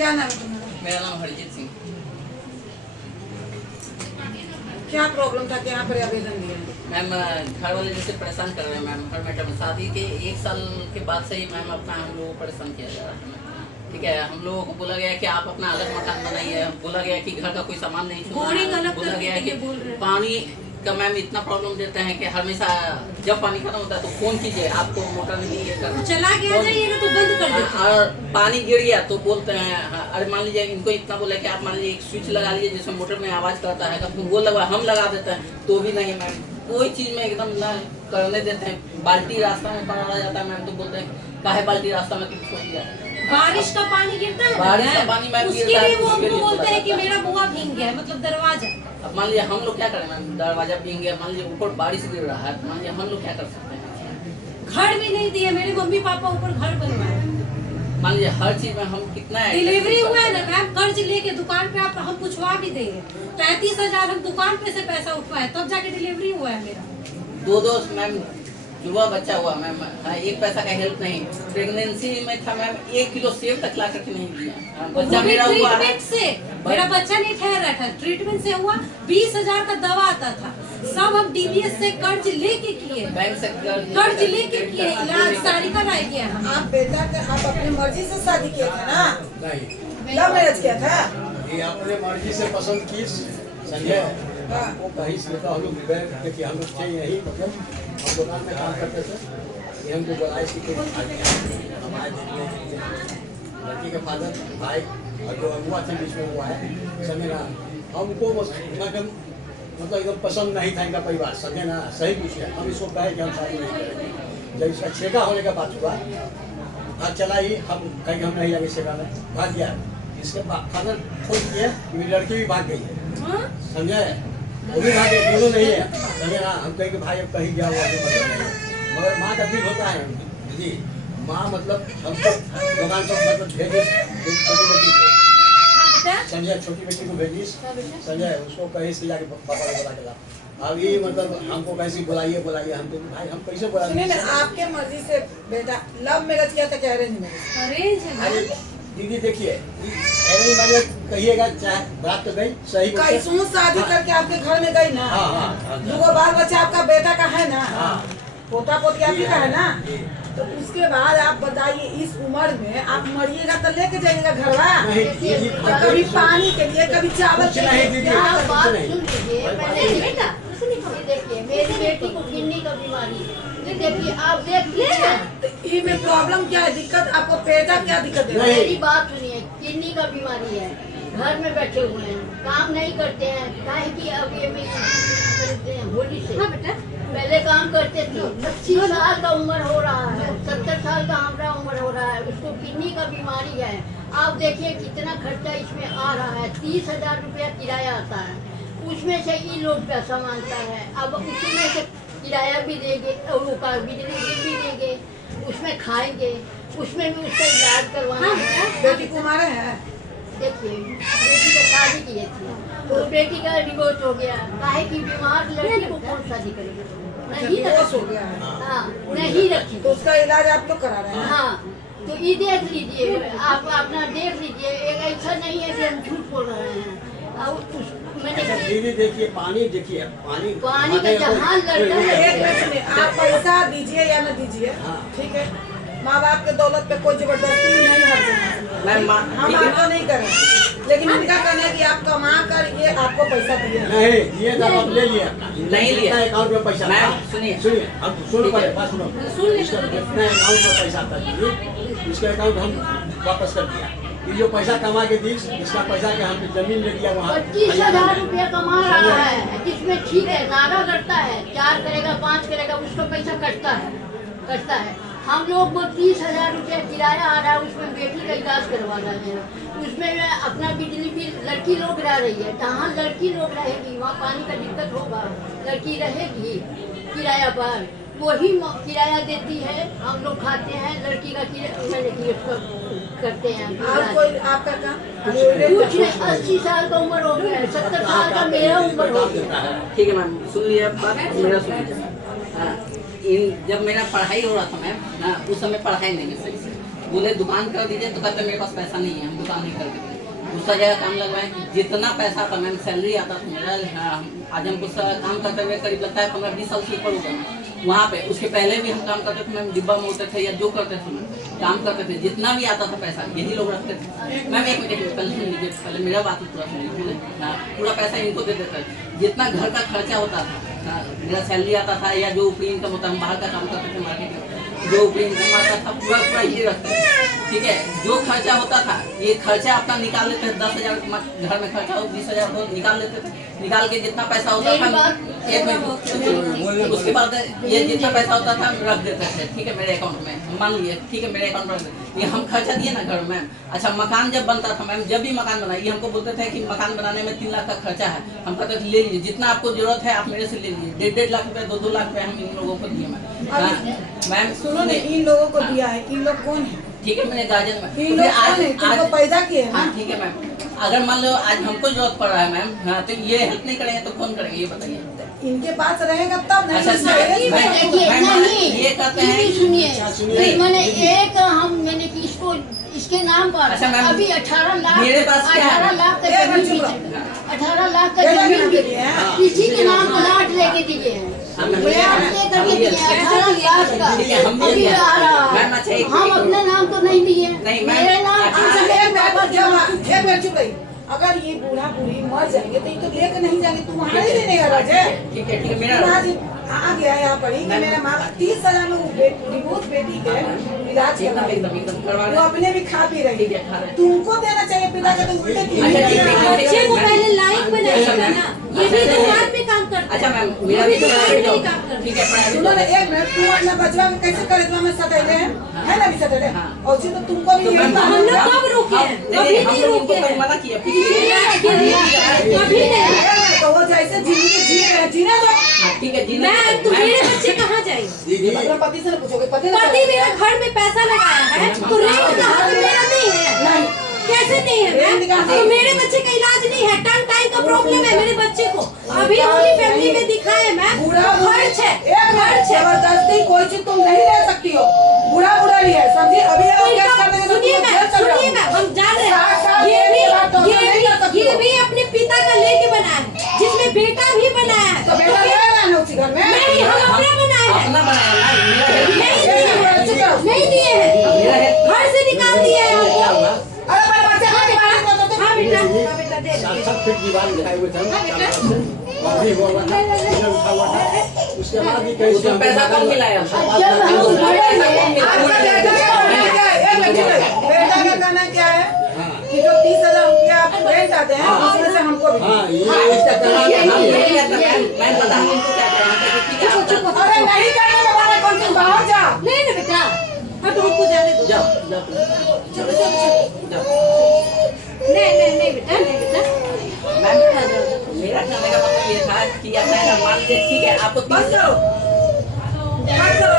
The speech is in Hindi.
क्या नाम है तुम्हारा? मेरा नाम हरजीत सिंह। क्या प्रॉब्लम था कि यहाँ पर आवेदन दिया? मैम घर वाले जैसे परेशान कर रहे हैं मैम। हर मैटर में शादी के 1 साल के बाद से ही मैम अपना हम लोगों को परेशान किया जा रहा है। ठीक है, हम लोगों को बोला गया कि आप अपना अलग मकान बनाइए, बोला गया कि घर का कोई सामान नहीं छूना, बोला गया है कि पानी का मैम इतना प्रॉब्लम देते हैं कि हमेशा जब पानी खत्म होता है तो फोन कीजिए, आपको मोटर नहीं है चला गया जाइएगा तो बंद कर देते हैं। और पानी गिर गया तो बोलते हैं अरे मान लीजिए इनको इतना बोला कि आप मान लीजिए एक स्विच लगा लीजिए जिसमें मोटर में आवाज करता है, तो वो लगा हम लगा देते हैं तो भी नहीं मैम, कोई चीज में एकदम ना करने देते हैं। बाल्टी रास्ता में पड़ा जाता है मैम तो बोलते हैं काहे बाल्टी रास्ता में क्यों छोड़ दिया। बारिश का पानी गिरता है, बारिश का पानी मैम उसके लिए वो हमको बोलते हैं कि मेरा बुआ भीग गया है, मतलब दरवाजा। अब मान लीजिए हम लोग क्या करें मैम, दरवाजा भीग गया, मान लीजिए ऊपर बारिश गिर रहा है, मान लीजिए हम लोग क्या कर सकते हैं। घर भी नहीं दिए, मेरे मम्मी पापा ऊपर घर बनवाए। मान लीजिए हर चीज में हम कितना डिलीवरी हुआ है ना मैम, कर्ज लेके दुकान पे आप हम पूछवा भी देंगे। 35,000 हम दुकान पे से पैसा उठवाए तब जाके डिलीवरी हुआ है मेरा। 2 मैम जुआ बच्चा हुआ मैम, 1 पैसा का हेल्प नहीं। प्रेगनेंसी में था मैम, 1 किलो सेब तक ला करके नहीं दिया। बच्चा मेरा हुआ ट्रीटमेंट से, मेरा बच्चा नहीं ठहर रहा था, ट्रीटमेंट से हुआ। 20,000 का दवा आता था, सब हम DBS से कर्ज लेके किए, बैंक से कर्ज लेके किए, इलाज सारी कराई गया। आप बेटा का आप अपनी मर्जी से शादी किया था ना? नहीं, लव मैरिज किया था? ये अपने मर्जी से पसंद की, समझे? वो कहीं से लेकर हम लोग गए कि हम लोग थे यही, मतलब हम दुकान में काम करते थे। ये हमको बुलाए कि कोई हमारे लड़की के फादर भाई और जो अगुआ थे बीच में वो आए, समझे ना? हमको मतलब एकदम पसंद नहीं था इनका परिवार, समझे ना? सही पूछे, हम इसको कहे कि हम शादी नहीं करेंगे। जब इसका छेका होने का बात हुआ, हाथ चला ही, हम कहीं हम नहीं जाएंगे छेका में, भाग गया। इसके बाद फादर फोन किया, मेरी लड़की भी भाग गई है, समझे? वो भी भागे, दोनों नहीं है, समझे ना? हम कहें कि भाई अब कहीं गया हुआ मगर माँ का दिल होता है दीदी। माँ मतलब हमको दुकान पर मतलब भेजी छोटी बेटी को, समझे? छोटी बेटी को भेजी, समझे? उसको कहीं से जाके पापा को बुला के ला। अब ये मतलब हमको कैसे बुलाइए हम तो भाई हम कैसे बुलाएंगे? आपके मर्जी से बेटा लव मैरिज किया था क्या अरेंज मैरिज? अरे दीदी देखिए, अरेंज मैरिज कहिएगा चाहे बात तो गई सही, कैसू शादी करके आपके घर में गई ना? दो बाल बच्चा आपका बेटा का है ना? पोता पोती आपकी का है ना? तो उसके बाद आप बताइए इस उम्र में आप मरिएगा तो लेके जाइएगा घरवा? कभी पानी के लिए, कभी चावल के लिए। देखिए मेरी बेटी को किडनी का बीमारी है, देखिए आप देखिए इसमें प्रॉब्लम क्या है, दिक्कत आपको पेट क्या दिक्कत है? मेरी बात सुनिए, किडनी का बीमारी है, घर में बैठे हुए हैं, काम नहीं करते हैं, काहे कि अब ये करते हैं होली से। हाँ बेटा, पहले काम करते थे, 80 साल का उम्र हो रहा है, 70 साल का हमारा उम्र हो रहा है, उसको किडनी का बीमारी है। आप देखिए कितना खर्चा इसमें आ रहा है, 30,000 रुपया किराया आता है, उसमें से ये लोग पैसा मांगता है। अब उसमें से किराया भी देंगे और उसका बिजली बिल भी देंगे, उसमें खाएंगे, उसमें भी उसका इलाज करवाना है। बेटी कुमार है? देखिए बेटी का शादी किए थे तो बेटी का डिवोर्स हो गया, काहे की बीमार लड़की को कौन शादी करेगा? नहीं डिवोर्स हो गया है? हाँ नहीं रखी, तो उसका इलाज आप तो करा रहे हैं? हाँ तो ये देख लीजिए, आप अपना देख लीजिए, एक ऐसा नहीं है कि हम झूठ बोल रहे हैं। दीदी देखिए पानी, देखिए पानी का जहाँ लड़का है, आप पैसा दीजिए या न दीजिए, ठीक है? माँ बाप के दौलत पे कोई जबरदस्ती नहीं हर हम आपको नहीं करें, लेकिन इनका कहना है कि आप कमा कर ये आपको पैसा दिए नहीं दिए तो आप ले लिए, नहीं लिया अकाउंट में पैसा। सुनिए अब सुनो पहले बात सुनो, इसका जितना अकाउंट में पैसा था दीदी, इसका अकाउंट हम वापस कर दिया। ये जो पैसा कमा के दी, इसका पैसा के हम जमीन ले लिया वहाँ। 25,000 रुपया कमा रहा है, जिसमें ठीक है नागा करता है, 4 करेगा 5 करेगा, उसका पैसा कटता है। हम लोग को 30,000 रुपया किराया आ रहा है, उसमें बेटी का इलाज करवाना है, उसमें अपना बिजली बिल, लड़की लोग रह रही है, जहाँ लड़की लोग रहेगी वहाँ पानी का दिक्कत होगा, लड़की रहेगी किराया पर, वही किराया देती है, हम लोग खाते हैं, लड़की का किराया करते हैं। कोई आपका काम कुछ नहीं, 80 साल का उम्र हो गया है, 70 साल का मेरा उम्र हो गया। ठीक है मैम, सुन लिया बात मेरा, सुन लिया। जब मेरा पढ़ाई हो रहा था मैम ना, उस समय पढ़ाई नहीं सही से, बोले दुकान कर दीजिए, तो कहते मेरे पास पैसा नहीं है, हम दुकान नहीं कर देते। दूसरा जगह काम लगवाए, जितना पैसा था मैम सैलरी आता था मेरा, आज हम कुछ काम करते हुए करीब लगता है 15-20 साल से ऊपर होगा वहाँ पे। उसके पहले भी हम काम करते थे मैम, डिब्बा में होते थे या जो करते थे मैम, काम करते थे, जितना भी आता था पैसा यही लोग रखते थे। मैम एक मिनट पहले सुन लीजिए, पहले मेरा बात पूरा सुन लीजिए। पूरा पैसा इनको दे देते थे, जितना घर का खर्चा होता था, मेरा सैलरी आता था या जो ऊपरी इनकम होता, हम बाहर का काम करते थे मार्केट में, जो ऊपरी इनकम आता था पूरा ये रखते थे, ठीक है। जो खर्चा होता था ये खर्चा अपना निकाल लेते थे, 10,000 घर में खर्चा हो, 20,000 हो, निकाल लेते थे। निकाल के जितना पैसा होता था, एक मिनट, उसके बाद ये जितना पैसा होता था हम रख देते थे, ठीक है, मेरे अकाउंट में, मान लिए, ठीक है, मेरे अकाउंट में रख देते। ये हम खर्चा दिए ना घर में। अच्छा, मकान जब बनता था मैम, जब भी मकान बना, ये हमको बोलते थे कि मकान बनाने में 3 लाख का खर्चा है, हम कहते थे ले लीजिए, जितना आपको जरूरत है आप मेरे से ले लीजिए। 1.5 लाख रुपए, 2-2 लाख रुपए हम इन लोगों को दिए मैम। सुनो ने, इन लोगों को दिया है, इन लोग कौन है? ठीक है, मैंने गार्जियन में इन लोग कौन है? तुमको पैदा किए है ना? हाँ, ठीक है मैम। अगर मान लो आज हमको जरूरत पड़ रहा है मैम, हाँ, तो ये हेल्प नहीं करेंगे तो कौन करेंगे, ये बताइए। इनके पास रहेगा तब नहीं। अच्छा, ये कहते हैं, सुनिए, मैंने एक मैंने कि इसको इसके नाम पर अच्छा मैम, अभी 18 लाख, मेरे पास क्या है? 18 लाख का जमीन, 18 लाख का जमीन किसी के नाम प्लाट लेके दिए हैं, प्लाट लेकर के दिए 18 लाख का अभी आ रहा है। हम अपने नाम तो नहीं दिए, मेरे नाम। अगर ये बूढ़ा बूढ़ी मर जाएंगे तो ये तो लेकर नहीं जाएंगे, तुम्हारे ही देने का राज है। ठीक है, ठीक है, मेरा आ गया यहाँ पर ही कि मेरा माँ 30,000 में डिवोर्स बेटी के इलाज करना, वो अपने भी खा पी रही है, तुमको देना चाहिए पिता का, तुम उल्टे बच्चे को पहले लायक बनाइएगा ना, ये भी दुकान में काम करता है। अच्छा मैम, मेरा भी ठीक है, सुनो ना, एक मिनट, तुम अपना बचवा के कैसे खरीदवा में सटेले है ना, भी सटेले और जी, तो तुमको भी हम लोग कब रुके हैं? कभी नहीं रुके हैं, मना किया, कभी नहीं। तो वो जैसे जिंदगी जी रहे जीने दो। ठीक है, मैं तो मेरे बच्चे कहाँ जाएंगे? अपने पति से पूछोगे, पति मेरा घर में पैसा लगाया है, तो रेंट कहाँ तो मेरा नहीं है, कैसे नहीं है मैम? तो मेरे बच्चे का इलाज नहीं है, टंग टाइम का प्रॉब्लम है मेरे बच्चे को, अभी होली फैमिली में दिखाए मैम, खर्च है, खर्च है। जबरदस्ती कोई चीज तुम नहीं ले सकती हो, बुरा ही है समझी। अभी सुनिए मैम, हम जान रहे हैं, ये भी अपने पिता का लेके बना है, जिसमें बेटा भी बनाया है, तो बेटा रहेगा ना उसी घर में। नहीं, हम अपना बनाया है, अपना बनाया नहीं दिए हैं, घर से निकाल दिए हैं हमको। अरे मेरे बच्चे हाँ बेटा दे 7 फीट दीवार दिखाए हुए थे, अभी वो वाला उठा हुआ था, उसके बाद भी कहीं उसमें पैसा कौन मिलाया? बेटा का कहना क्या है कि जो 30,000 रुपया आप रेंट आते हैं उसमें से हमको भी। हाँ, ये इसका कहना है। मैं पता है उनको क्या करना है। अरे नहीं करने में वाला कौन सी बाहर जा। नहीं ना बेटा, अब हमको जाने दो। जाओ नहीं बेटा, नहीं बेटा। मेरा कहने का मतलब ये था कि अपना मान लीजिए, ठीक है, आपको बस करो, बस करो।